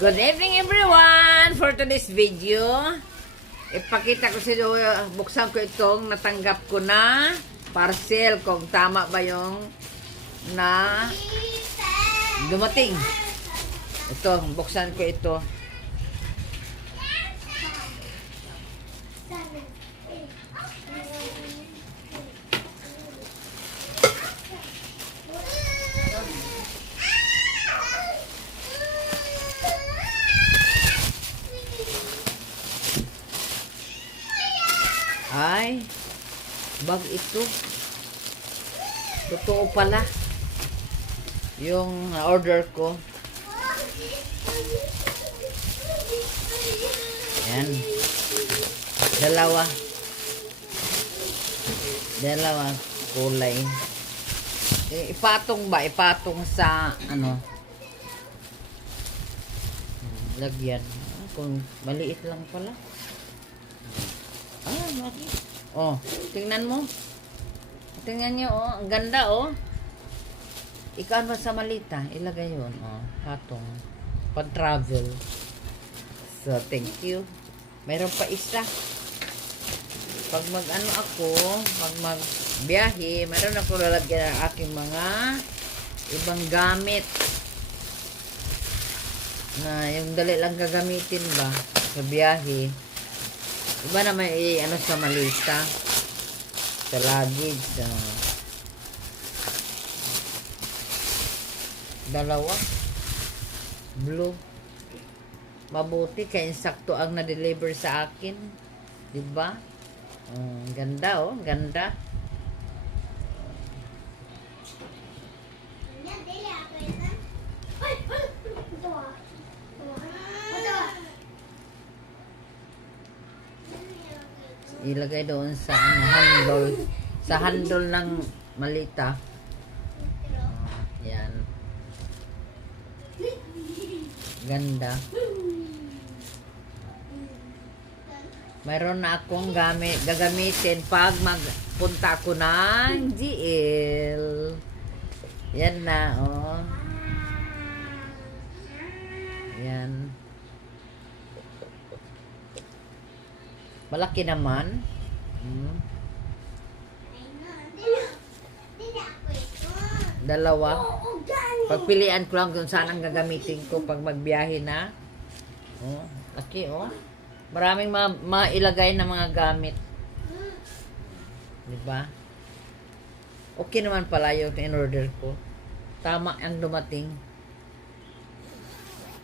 Good evening everyone! For today's video, ipakita ko sa inyo, buksan ko itong natanggap ko na parcel kung tama ba yung na dumating. Ito, buksan ko ito. Ay, bag ito. Totoo pala. Yung order ko. Yan. Dalawa kulay. Ipatong ba? Ipatong sa ano? Lagyan. Kung maliit lang pala. Oh, tingnan mo. Tingnan niyo, oh. Ang ganda, oh. Ikaw ba sa malita? Ilagay yun, oh. Hatong. Pag-travel. So, thank you. Mayroon pa isa. Pag mag-ano ako, pag mag-biyahe, mayroon ako lalagyan ng aking mga ibang gamit. Na yung dali lang gagamitin ba sa biyahe. Iba naman ano sa malita. Sa luggage. Dalawa. Blue. Mabuti kaya insakto ang na-deliver sa akin. Diba? Ganda oh. Ganda. Ilagay doon sa handle. Sa handle ng malita. Yan. Ganda. Mayroon na akong gagamitin pag magpunta ko ng GL. Yan na, oh. Yan. Malaki naman. Dalawa. Pagpilian ko lang kung saan ang gagamitin ko pag magbiyahe na. Oh, laki, oh. Maraming mailagay na mga gamit. Diba? Okay naman pala yung in-order ko. Tama ang dumating.